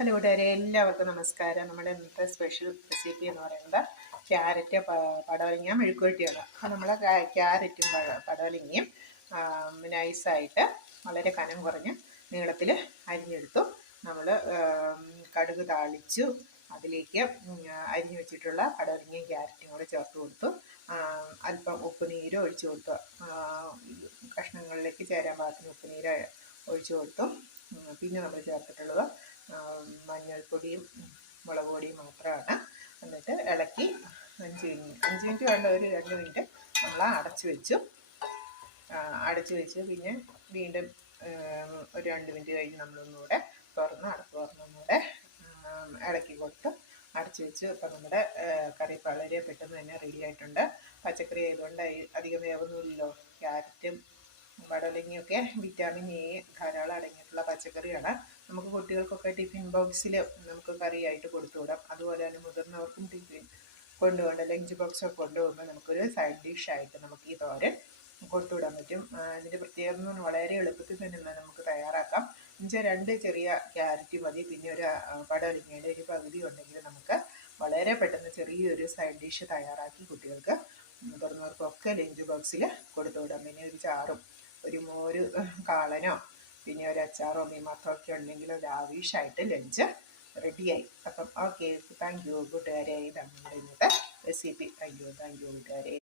Hello കൂട്ടുകാരെ, എല്ലാവർക്കും നമസ്കാരം. നമ്മുടെ ഇന്നത്തെ സ്പെഷ്യൽ റെസിപ്പി എന്ന് പറയുന്നത് ക്യാരറ്റ് പടവലങ്ങ മെഴുക്കുവരട്ടിയാണ്. അപ്പോൾ നമ്മൾ ക്യാരറ്റും പടവലങ്ങയും നൈസായിട്ട് വളരെ കനം കുറഞ്ഞ് നീളത്തിൽ അരിഞ്ഞെടുത്തു. നമ്മൾ കടുക് താളിച്ചു, അതിലേക്ക് അരിഞ്ഞു വെച്ചിട്ടുള്ള പടവലങ്ങയും ക്യാരറ്റും കൂടെ ചേർത്ത് കൊടുത്തു. അല്പം ഉപ്പുനീര് ഒഴിച്ചു കൊടുത്തു. കഷ്ണങ്ങളിലേക്ക് ചേരാൻ പാകത്തിന് ഉപ്പുനീര് ഒഴിച്ചു കൊടുത്തു. പിന്നെ നമ്മൾ ചേർത്തിട്ടുള്ളത് മഞ്ഞൾപ്പൊടിയും മുളക് പൊടിയും മാത്രമാണ്. എന്നിട്ട് ഇളക്കി 5 മിനിറ്റ് വേണ്ട, ഒരു 2 മിനിറ്റ് നമ്മൾ അടച്ചു വെച്ച് പിന്നെ വീണ്ടും ഒരു 2 മിനിറ്റ് കഴിഞ്ഞ് നമ്മളൊന്നുകൂടെ അടപ്പ് തുറന്നൊന്നുകൂടെ ഇളക്കി കൊടുത്ത് അടച്ചു വെച്ച്. അപ്പം നമ്മുടെ കറി വളരെ പെട്ടെന്ന് തന്നെ റെഡി ആയിട്ടുണ്ട്. പച്ചക്കറി ആയതുകൊണ്ട് അധികം വേവൊന്നുമില്ലല്ലോ. ക്യാരറ്റും പടവലങ്ങയൊക്കെ വിറ്റാമിൻ എ ധാരാളം അടങ്ങിയിട്ടുള്ള പച്ചക്കറിയാണ്. നമുക്ക് കുട്ടികൾക്കൊക്കെ ടിഫിൻ ബോക്സിൽ നമുക്ക് കറിയായിട്ട് കൊടുത്തുവിടാം. അതുപോലെ തന്നെ മുതിർന്നവർക്കും ടിഫിൻ കൊണ്ടുപോകേണ്ട ലഞ്ച് ബോക്സൊക്കെ കൊണ്ടുപോകുമ്പോൾ നമുക്കൊരു സൈഡ് ഡിഷായിട്ട് നമുക്ക് ഈ തോരൻ കൊടുത്തുവിടാൻ പറ്റും. ഇതിൻ്റെ പ്രത്യേകത വളരെ എളുപ്പത്തിൽ തന്നെ നമുക്ക് തയ്യാറാക്കാം. 2 ചെറിയ ക്യാരറ്റ് മതി, പിന്നെ ഒരു പടവലങ്ങയുടെ ഒരു പകുതി ഉണ്ടെങ്കിൽ നമുക്ക് വളരെ പെട്ടെന്ന് ചെറിയൊരു സൈഡ് ഡിഷ് തയ്യാറാക്കി കുട്ടികൾക്ക് മുതിർന്നവർക്കൊക്കെ ലഞ്ച് ബോക്സിൽ കൊടുത്തുവിടാം. പിന്നെ ഒരു ചാറും ഒരു മോര് കാളനോ പിന്നെ ഒരു അച്ചാറോ മീൻമാത്രമോ ഒക്കെ ഉണ്ടെങ്കിൽ ലാവിഷായിട്ട് ലഞ്ച് റെഡിയായി. അപ്പം ഓക്കെ, താങ്ക് യു കൂട്ടുകാരെ. ഇതാണ് നമ്മുടെ ഇന്നത്തെ റെസിപ്പി. താങ്ക് യു കൂട്ടുകാരെ.